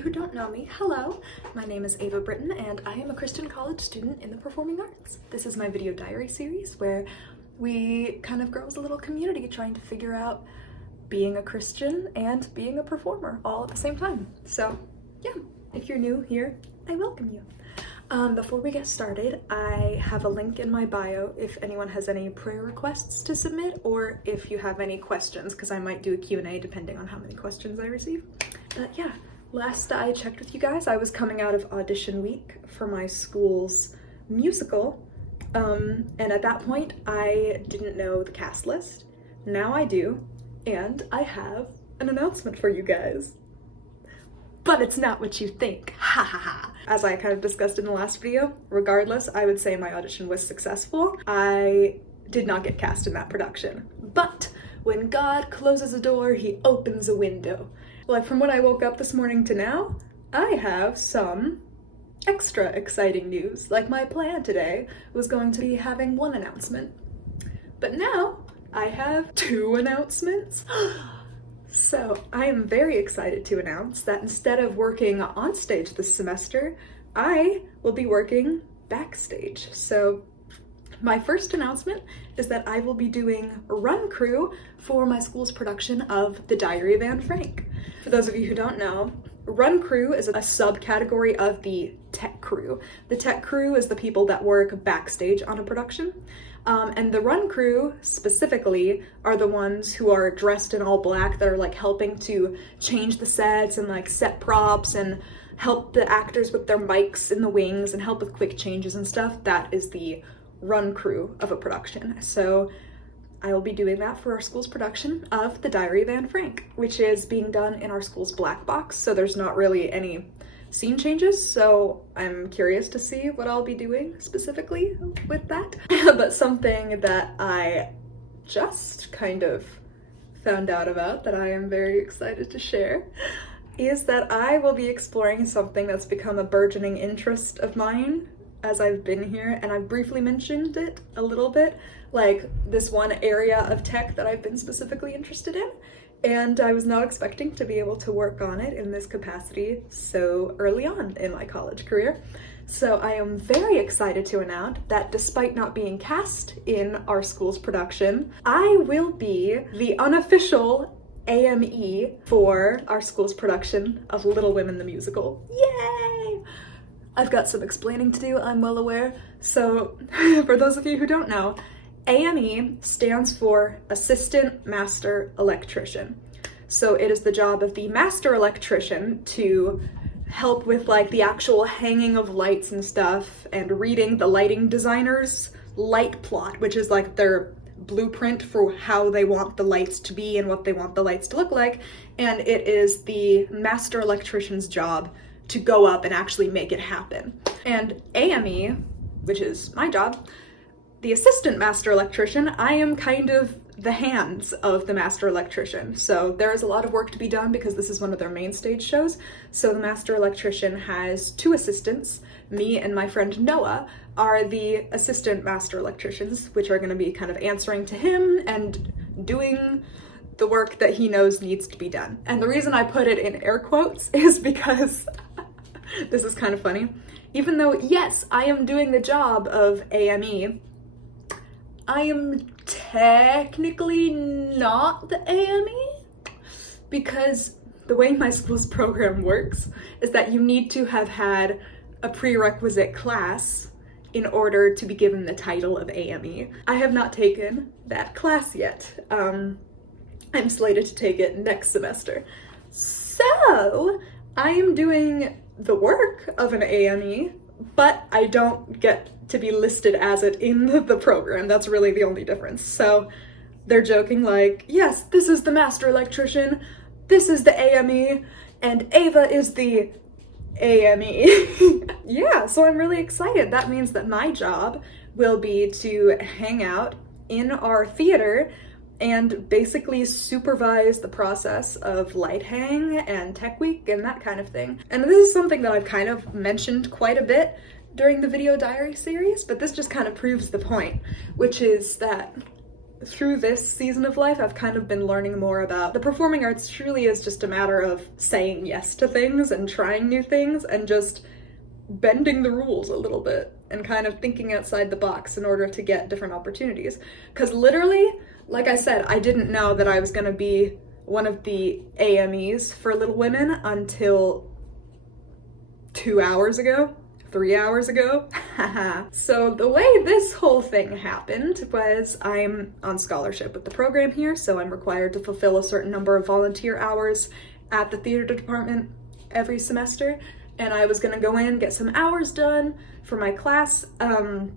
you who don't know me, hello! My name is Ava Britton and I am a Christian college student in the performing arts. This is my video diary series where we kind of grow as a little community trying to figure out being a Christian and being a performer all at the same time. So yeah, if you're new here, I welcome you. Before we get started, I have a link in my bio if anyone has any prayer requests to submit or if you have any questions, because I might do a Q&A depending on how many questions I receive. But yeah, last I checked with you guys, I was coming out of audition week for my school's musical, and at that point I didn't know the cast list. Now I do, and I have an announcement for you guys. But it's not what you think, ha ha ha. As I kind of discussed in the last video, regardless, I would say my audition was successful. I did not get cast in that production. But when God closes a door, he opens a window. Like from when I woke up this morning to now, I have some extra exciting news. Like my plan today was going to be having one announcement. But now I have two announcements. So I am very excited to announce that instead of working on stage this semester, I will be working backstage. So my first announcement is that I will be doing run crew for my school's production of The Diary of Anne Frank. For those of you who don't know, run crew is a subcategory of the tech crew. The tech crew is the people that work backstage on a production. And the run crew specifically are the ones who are dressed in all black that are like helping to change the sets and like set props and help the actors with their mics in the wings and help with quick changes and stuff. That is the run crew of a production. So I will be doing that for our school's production of The Diary of Anne Frank, which is being done in our school's black box. So there's not really any scene changes, so I'm curious to see what I'll be doing specifically with that. But something that I just kind of found out about that I am very excited to share is that I will be exploring something that's become a burgeoning interest of mine as I've been here, and I've briefly mentioned it a little bit, like this one area of tech that I've been specifically interested in. And I was not expecting to be able to work on it in this capacity so early on in my college career. So I am very excited to announce that despite not being cast in our school's production, I will be the unofficial AME for our school's production of Little Women the Musical. Yay! I've got some explaining to do, I'm well aware. So for those of you who don't know, AME stands for Assistant Master Electrician. So it is the job of the master electrician to help with like the actual hanging of lights and stuff and reading the lighting designer's light plot, which is like their blueprint for how they want the lights to be and what they want the lights to look like. And it is the master electrician's job to go up and actually make it happen. And AME, which is my job, the assistant master electrician, I am kind of the hands of the master electrician. So there is a lot of work to be done because this is one of their main stage shows. So the master electrician has two assistants. Me and my friend Noah are the assistant master electricians, which are going to be kind of answering to him and doing the work that he knows needs to be done. And the reason I put it in air quotes is because this is kind of funny. Even though, yes, I am doing the job of AME, I am technically not the AME because the way my school's program works is that you need to have had a prerequisite class in order to be given the title of AME. I have not taken that class yet. I'm slated to take it next semester. So I am doing the work of an AME, but I don't get to be listed as it in the program. That's really the only difference. So they're joking like, yes, this is the master electrician, this is the AME, and Ava is the AME. Yeah, so I'm really excited. That means that my job will be to hang out in our theater and basically supervise the process of light hang and tech week and that kind of thing. And this is something that I've kind of mentioned quite a bit during the video diary series, but this just kind of proves the point, which is that through this season of life, I've kind of been learning more about the performing arts truly is just a matter of saying yes to things and trying new things and just bending the rules a little bit and kind of thinking outside the box in order to get different opportunities. Because literally, like I said, I didn't know that I was going to be one of the AMEs for Little Women until 2 hours ago. 3 hours ago. So the way this whole thing happened was I'm on scholarship with the program here, so I'm required to fulfill a certain number of volunteer hours at the theater department every semester, and I was gonna go in, get some hours done for my class, and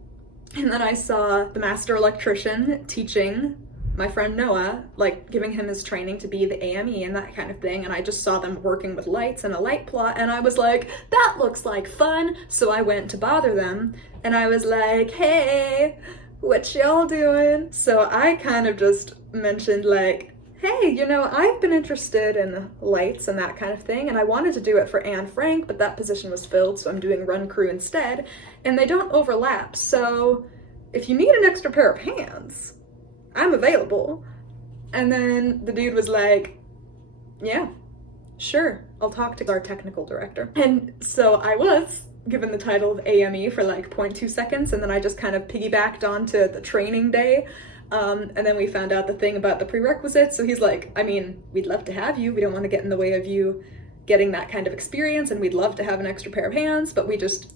then I saw the master electrician teaching my friend Noah, like giving him his training to be the AME and that kind of thing, and I just saw them working with lights and a light plot, and I was like, that looks like fun. So I went to bother them, and I was like, hey, what y'all doing? So I kind of just mentioned like, hey, you know, I've been interested in lights and that kind of thing, and I wanted to do it for Anne Frank, but that position was filled, so I'm doing run crew instead, and they don't overlap, so if you need an extra pair of hands, I'm available. And then the dude was like, yeah, sure, I'll talk to our technical director. And so I was given the title of AME for like 0.2 seconds, and then I just kind of piggybacked onto the training day. And then we found out the thing about the prerequisites. So he's like, I mean, we'd love to have you. We don't want to get in the way of you getting that kind of experience, and we'd love to have an extra pair of hands, but we just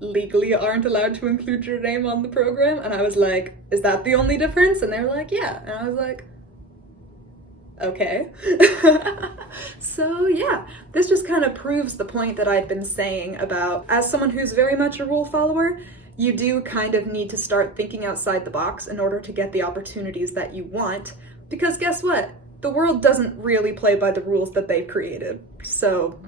legally aren't allowed to include your name on the program. And I was like, is that the only difference? And they were like, yeah. And I was like, okay. So yeah, this just kind of proves the point that I'd been saying about, as someone who's very much a rule follower, you do kind of need to start thinking outside the box in order to get the opportunities that you want, because guess what? The world doesn't really play by the rules that they've created. So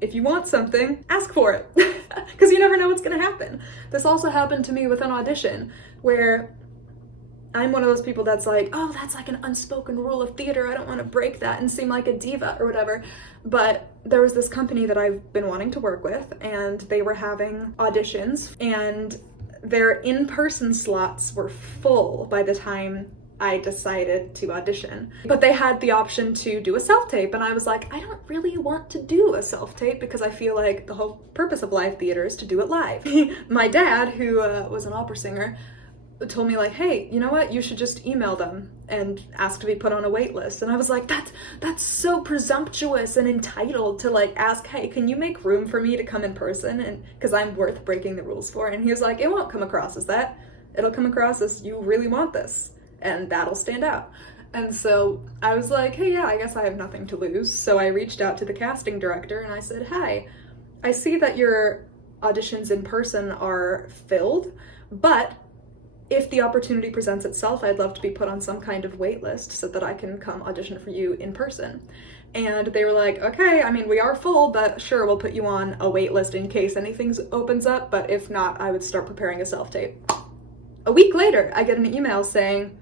if you want something, ask for it, because you never know what's gonna happen. This also happened to me with an audition, where I'm one of those people that's like, oh, that's like an unspoken rule of theater, I don't want to break that and seem like a diva or whatever. But there was this company that I've been wanting to work with, and they were having auditions, and their in-person slots were full by the time I decided to audition. But they had the option to do a self-tape, and I was like, I don't really want to do a self-tape because I feel like the whole purpose of live theater is to do it live. My dad, who was an opera singer, told me like, hey, you know what, you should just email them and ask to be put on a wait list. And I was like, that's so presumptuous and entitled to like ask, hey, can you make room for me to come in person, and because I'm worth breaking the rules for. And he was like, it won't come across as that, it'll come across as you really want this, and that'll stand out. And so I was like, hey, yeah, I guess I have nothing to lose. So I reached out to the casting director and I said, hi, I see that your auditions in person are filled, but if the opportunity presents itself, I'd love to be put on some kind of wait list so that I can come audition for you in person. And they were like, okay, I mean, we are full, but sure, we'll put you on a wait list in case anything opens up, but if not, I would start preparing a self-tape. A week later, I get an email saying,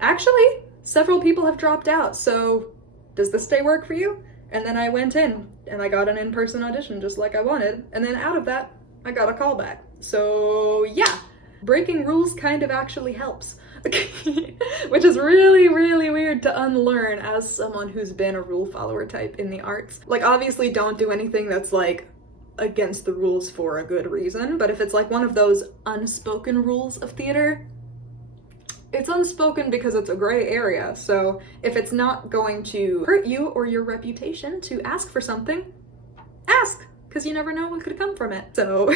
actually, several people have dropped out, so does this day work for you? And then I went in, and I got an in-person audition just like I wanted, and then out of that, I got a call back. So yeah. Breaking rules kind of actually helps, which is really, really weird to unlearn as someone who's been a rule follower type in the arts. Like, obviously don't do anything that's like against the rules for a good reason, but if it's like one of those unspoken rules of theater, it's unspoken because it's a gray area. So if it's not going to hurt you or your reputation to ask for something, ask. Because you never know what could come from it. So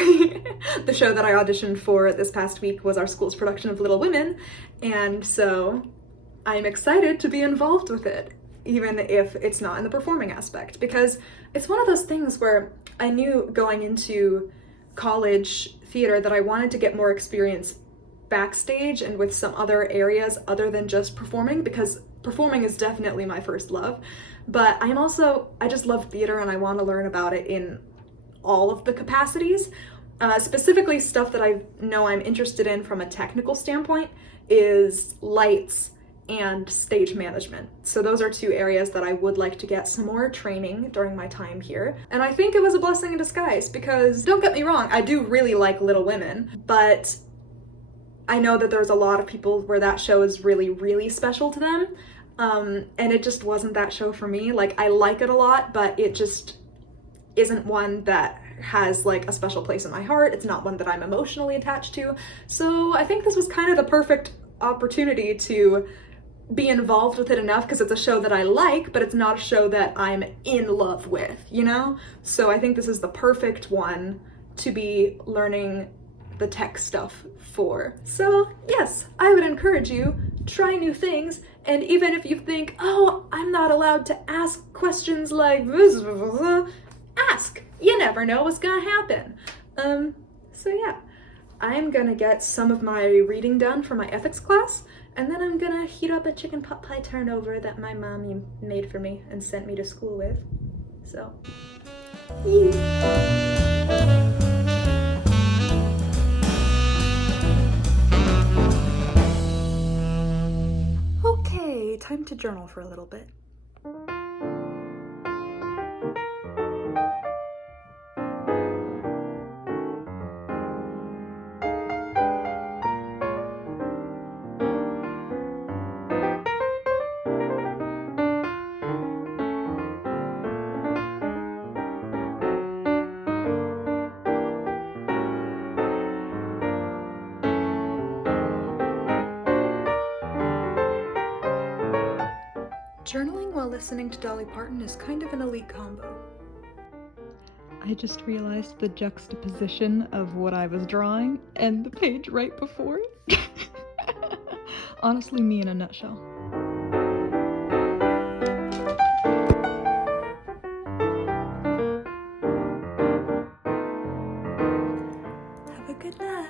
the show that I auditioned for this past week was our school's production of Little Women, and so I'm excited to be involved with it, even if it's not in the performing aspect, because it's one of those things where I knew going into college theater that I wanted to get more experience backstage and with some other areas other than just performing, because performing is definitely my first love, but I just love theater and I want to learn about it in all of the capacities. Specifically stuff that I know I'm interested in from a technical standpoint is lights and stage management. So those are two areas that I would like to get some more training during my time here. And I think it was a blessing in disguise, because don't get me wrong, I do really like Little Women, but I know that there's a lot of people where that show is really, really special to them. And it just wasn't that show for me. Like, I like it a lot, but it just isn't one that has like a special place in my heart. It's not one that I'm emotionally attached to. So I think this was kind of the perfect opportunity to be involved with it enough, because it's a show that I like, but it's not a show that I'm in love with, you know? So I think this is the perfect one to be learning the tech stuff for. So yes, I would encourage you, try new things, and even if you think, oh, I'm not allowed to ask questions like this, ask. You never know what's gonna happen. So yeah, I'm gonna get some of my reading done for my ethics class, and then I'm gonna heat up a chicken pot pie turnover that my mommy made for me and sent me to school with. So, okay, time to journal for a little bit. Journaling while listening to Dolly Parton is kind of an elite combo. I just realized the juxtaposition of what I was drawing and the page right before. Honestly, me in a nutshell. Have a good night.